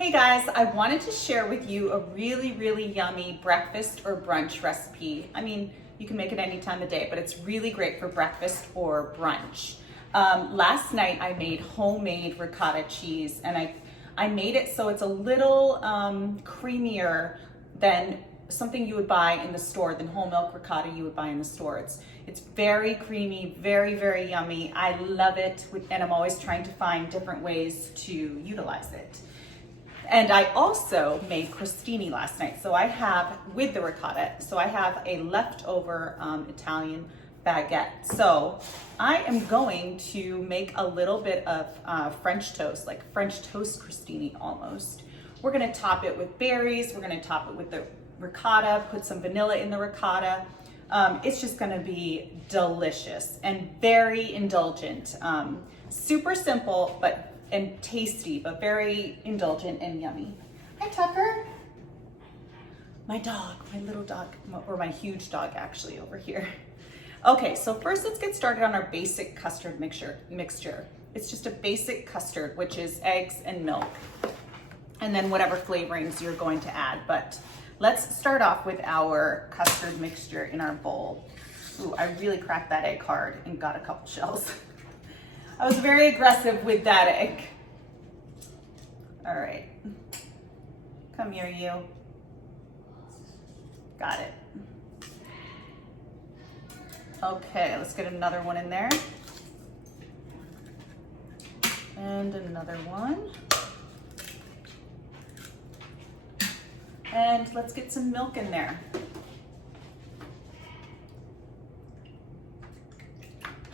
Hey guys, I wanted to share with you a really yummy breakfast or brunch recipe. I mean, you can make it any time of day, but it's really great for breakfast or brunch. Last night I made homemade ricotta cheese, and I made it so it's a little creamier than something you would buy in the store, than whole milk ricotta you would buy in the store. It's very creamy, very yummy. I love it, and I'm always trying to find different ways to utilize it. And I also made crostini last night. So I have, with the ricotta, so I have a leftover Italian baguette. So I am going to make a little bit of French toast, like French toast crostini almost. We're gonna top it with berries. We're gonna top it with the ricotta, put some vanilla in the ricotta. It's just gonna be delicious and very indulgent. Super simple, and tasty, but very indulgent and yummy. Hi, Tucker. My dog, my little dog, or my huge dog actually over here. Okay, so first let's get started on our basic custard mixture. It's just a basic custard, which is eggs and milk, and then whatever flavorings you're going to add. But let's start off with our custard mixture in our bowl. Ooh, I really cracked that egg hard and got a couple shells. I was very aggressive with that egg. All right, come here, you. Got it. Okay, let's get another one in there. And another one. And let's get some milk in there.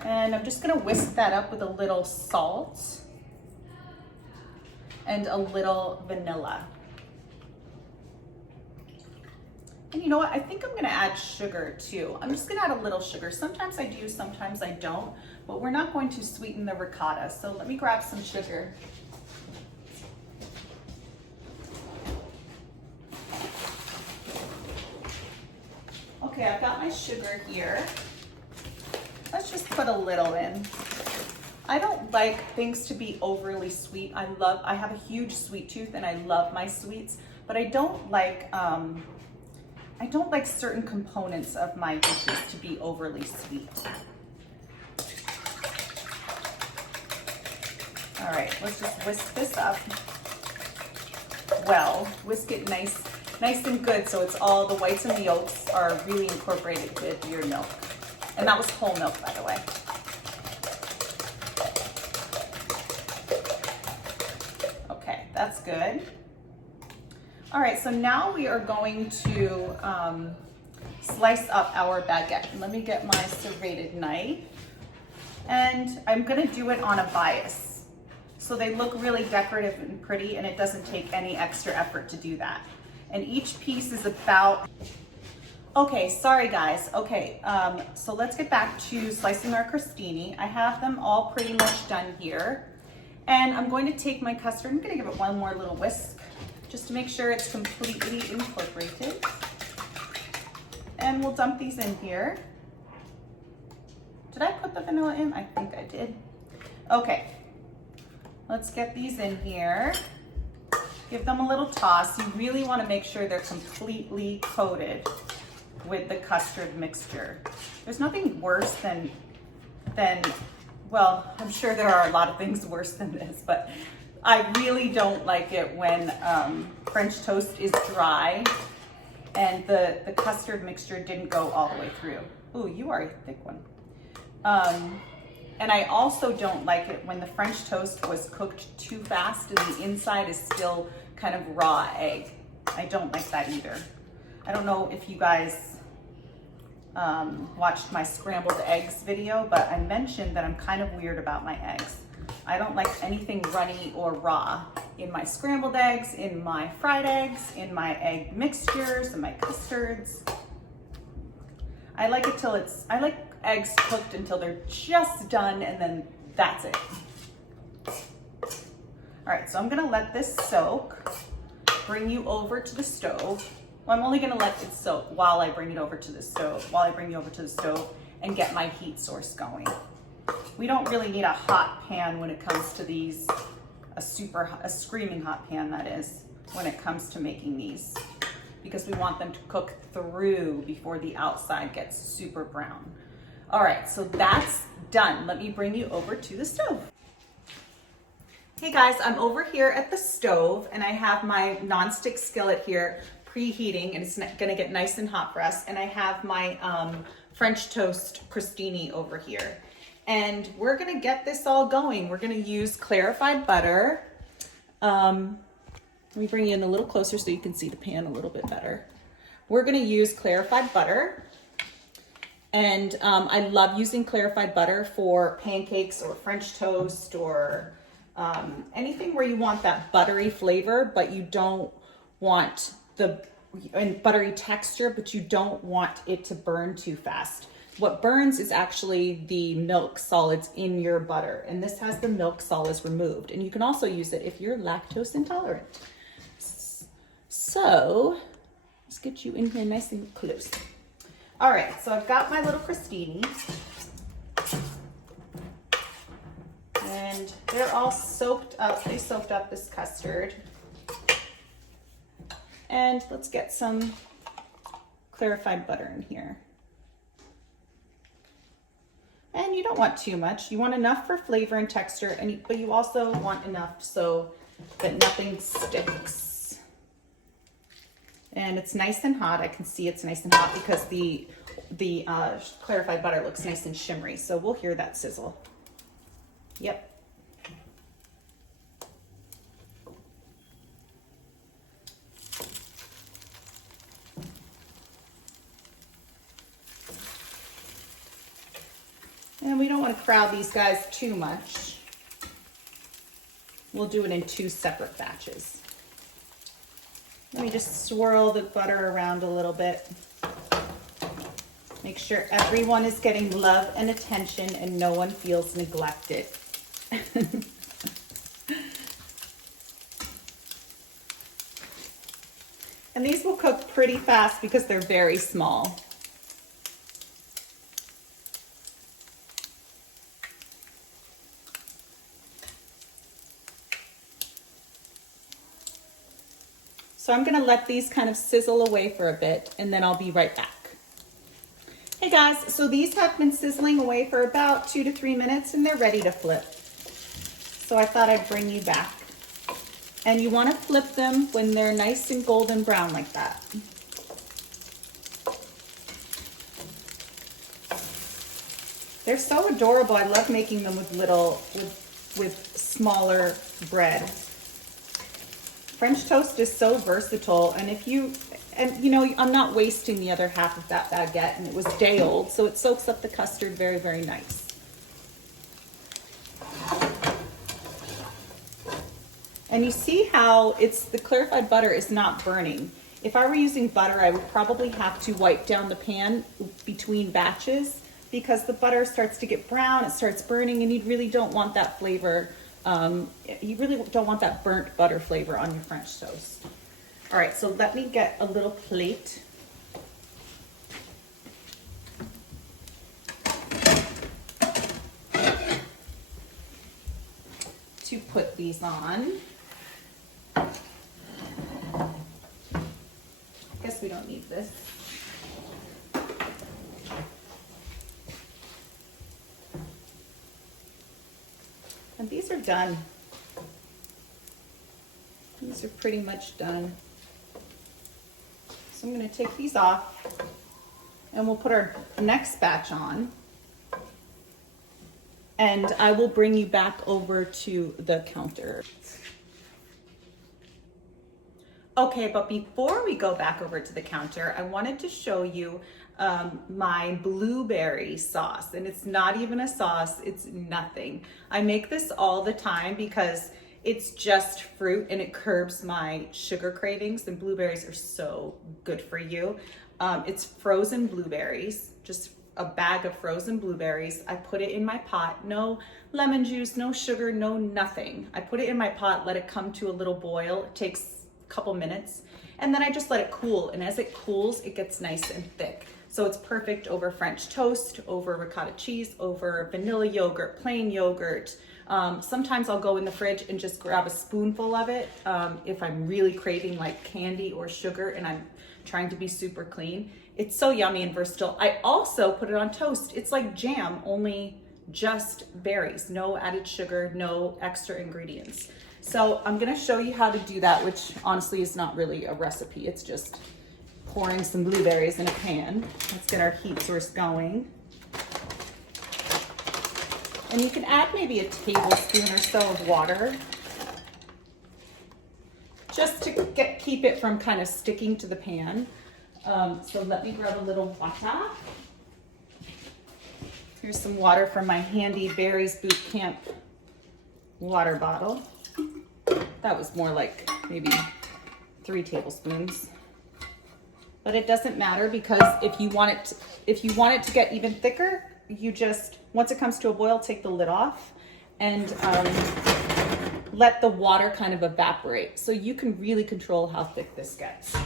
And I'm just gonna whisk that up with a little salt and a little vanilla. And you know what? I think I'm gonna add sugar too. I'm just gonna add a little sugar. Sometimes I do, sometimes I don't, but we're not going to sweeten the ricotta. So let me grab some sugar. Okay, I've got my sugar here. Let's just put a little in. I don't like things to be overly sweet. I have a huge sweet tooth and I love my sweets, but I don't like certain components of my dishes to be overly sweet. All right, let's just whisk this up. Well, whisk it nice and good so it's all the whites and the yolks are really incorporated with your milk. And that was whole milk, by the way. Okay, that's good. All right, so now we are going to slice up our baguette. Let me get my serrated knife. And I'm gonna do it on a bias. So they look really decorative and pretty, and it doesn't take any extra effort to do that. And each piece is about, okay, sorry guys. Okay, so let's get back to slicing our crostini. I have them all pretty much done here. And I'm going to take my custard, I'm gonna give it one more little whisk just to make sure it's completely incorporated. And we'll dump these in here. Did I put the vanilla in? I think I did. Okay, let's get these in here. Give them a little toss. You really wanna make sure they're completely coated with the custard mixture. There's nothing worse than, well, I'm sure there are a lot of things worse than this, but I really don't like it when French toast is dry and the custard mixture didn't go all the way through. Ooh, you are a thick one. And I also don't like it when the French toast was cooked too fast and the inside is still kind of raw egg. I don't like that either. I don't know if you guys watched my scrambled eggs video, but I mentioned that I'm kind of weird about my eggs. I don't like anything runny or raw in my scrambled eggs, in my fried eggs, in my egg mixtures, in my custards. I like eggs cooked until they're just done, and then that's it. All right, so I'm gonna let this soak, bring you over to the stove. Well, I'm only gonna let it soak while I bring you over to the stove and get my heat source going. We don't really need a hot pan when it comes to these a screaming hot pan, that is, when it comes to making these, because we want them to cook through before the outside gets super brown. All right, so that's done. Let me bring you over to the stove. Hey guys, I'm over here at the stove and I have my nonstick skillet here preheating, and it's gonna get nice and hot for us. And I have my French toast crostini over here. And we're gonna get this all going. We're gonna use clarified butter. Let me bring you in a little closer so you can see the pan a little bit better. We're gonna use clarified butter. And I love using clarified butter for pancakes or French toast or anything where you want that buttery flavor, but you don't want and buttery texture, but you don't want it to burn too fast. What burns is actually the milk solids in your butter, and this has the milk solids removed. And you can also use it if you're lactose intolerant. So let's get you in here nice and close. All right, so I've got my little crostini, and they're all soaked up. They soaked up this custard. And let's get some clarified butter in here. And you don't want too much. You want enough for flavor and texture, but you also want enough so that nothing sticks. And it's nice and hot. I can see it's nice and hot because the clarified butter looks nice and shimmery. So we'll hear that sizzle. Yep. And we don't want to crowd these guys too much. We'll do it in 2 separate batches. Let me just swirl the butter around a little bit. Make sure everyone is getting love and attention and no one feels neglected. And these will cook pretty fast because they're very small. So I'm gonna let these kind of sizzle away for a bit and then I'll be right back. Hey guys, so these have been sizzling away for about 2 to 3 minutes and they're ready to flip. So I thought I'd bring you back. And you wanna flip them when they're nice and golden brown like that. They're so adorable. I love making them with smaller bread. French toast is so versatile, and you know, I'm not wasting the other half of that baguette, and it was day old, so it soaks up the custard very, very nice. And you see how the clarified butter is not burning. If I were using butter, I would probably have to wipe down the pan between batches because the butter starts to get brown, it starts burning, and you really don't want that flavor. You really don't want that burnt butter flavor on your French toast. All right, so let me get a little plate. To put these on. I guess we don't need this. And these are done. These are pretty much done. So I'm going to take these off and we'll put our next batch on. And I will bring you back over to the counter. Okay, but before we go back over to the counter, I wanted to show you my blueberry sauce, and it's not even a sauce, it's nothing. I make this all the time because it's just fruit and it curbs my sugar cravings, and blueberries are so good for you. It's frozen blueberries, just a bag of frozen blueberries. I put it in my pot, no lemon juice, no sugar, no nothing. I put it in my pot, let it come to a little boil. It takes a couple minutes, and then I just let it cool, and as it cools, it gets nice and thick. So it's perfect over French toast, over ricotta cheese, over vanilla yogurt, plain yogurt, Sometimes I'll go in the fridge and just grab a spoonful of it if I'm really craving like candy or sugar and I'm trying to be super clean. It's so yummy and versatile. I also put it on toast. It's like jam, only just berries, no added sugar, no extra ingredients. So I'm gonna show you how to do that, which honestly is not really a recipe. It's just pouring some blueberries in a pan. Let's get our heat source going. And you can add maybe a tablespoon or so of water just to keep it from kind of sticking to the pan. So let me grab a little water. Here's some water from my handy Berries Boot Camp water bottle. That was more like maybe 3 tablespoons. But it doesn't matter because if you want it to get even thicker, you just, once it comes to a boil, take the lid off and let the water kind of evaporate. So you can really control how thick this gets.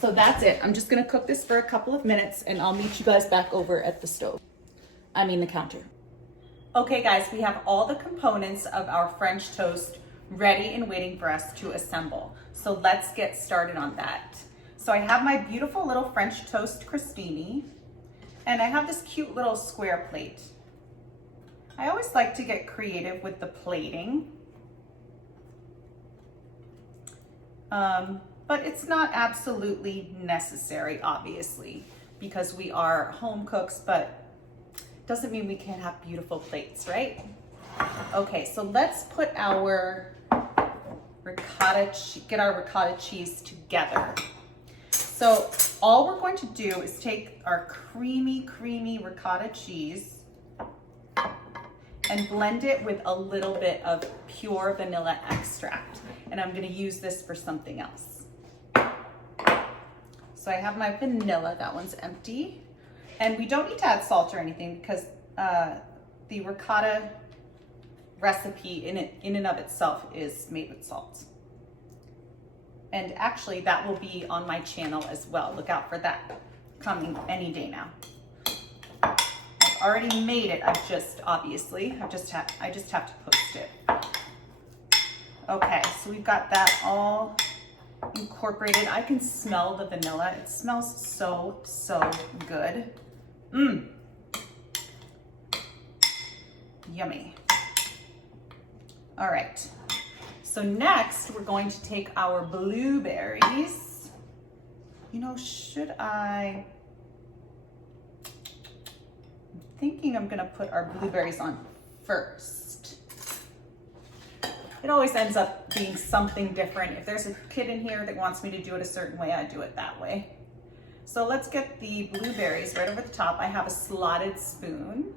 So that's it. I'm just gonna cook this for a couple of minutes and I'll meet you guys back over at the stove. The counter. Okay guys, we have all the components of our French toast ready and waiting for us to assemble. So let's get started on that. So I have my beautiful little French toast crostini, and I have this cute little square plate. I always like to get creative with the plating. But it's not absolutely necessary, obviously, because we are home cooks, but doesn't mean we can't have beautiful plates, right? Okay, so let's put our get our ricotta cheese together. So all we're going to do is take our creamy ricotta cheese and blend it with a little bit of pure vanilla extract. And I'm gonna use this for something else. So I have my vanilla, that one's empty. And we don't need to add salt or anything because the ricotta recipe in and of itself is made with salt. And actually that will be on my channel as well. Look out for that coming any day now. I've already made it. I just have to post it. Okay, so we've got that all incorporated. I can smell the vanilla. It smells so good. Yummy. All right. So next we're going to take our blueberries. You know, I'm thinking I'm gonna put our blueberries on first. It always ends up being something different. If there's a kid in here that wants me to do it a certain way, I do it that way. So let's get the blueberries right over the top. I have a slotted spoon,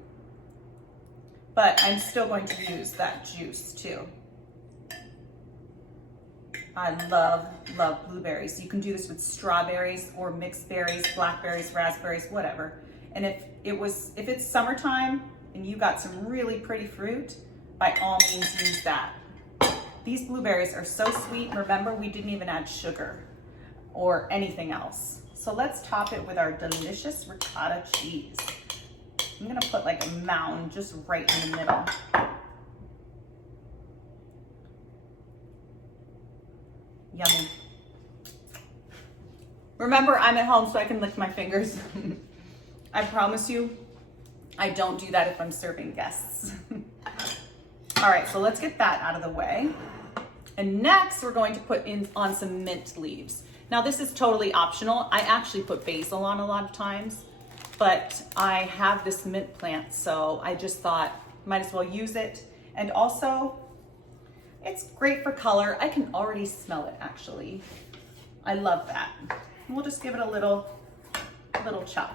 but I'm still going to use that juice too. I love blueberries. You can do this with strawberries or mixed berries, blackberries, raspberries, whatever. And if it's summertime and you got some really pretty fruit, by all means use that. These blueberries are so sweet. Remember, we didn't even add sugar or anything else. So let's top it with our delicious ricotta cheese. I'm gonna put like a mound just right in the middle. Yummy. Remember, I'm at home so I can lick my fingers. I promise you, I don't do that if I'm serving guests. All right, so let's get that out of the way. And next we're going to put on some mint leaves. Now this is totally optional. I actually put basil on a lot of times, but I have this mint plant, so I just thought might as well use it. And also, it's great for color. I can already smell it actually. I love that. And we'll just give it a little chop.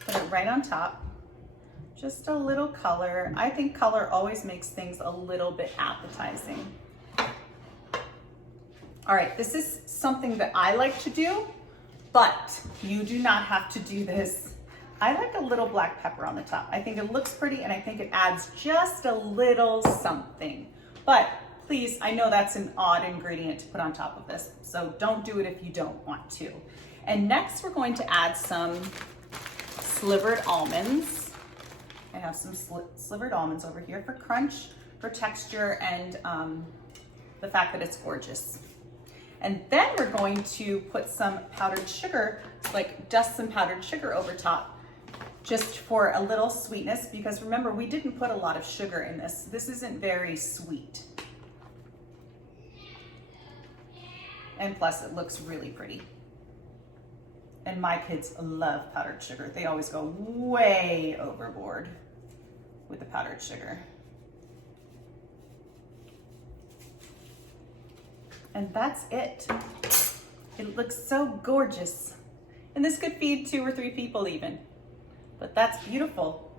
Put it right on top. Just a little color. I think color always makes things a little bit appetizing. All right, this is something that I like to do, but you do not have to do this. I like a little black pepper on the top. I think it looks pretty and I think it adds just a little something. But please, I know that's an odd ingredient to put on top of this, so don't do it if you don't want to. And next we're going to add some slivered almonds. I have some slivered almonds over here for crunch, for texture, and the fact that it's gorgeous. And then we're going to put some powdered sugar, like dust some powdered sugar over top, just for a little sweetness, because remember, we didn't put a lot of sugar in this. This isn't very sweet. And plus it looks really pretty. And my kids love powdered sugar. They always go way overboard with the powdered sugar. And that's it. It looks so gorgeous. And this could feed 2 or 3 people even. But that's beautiful.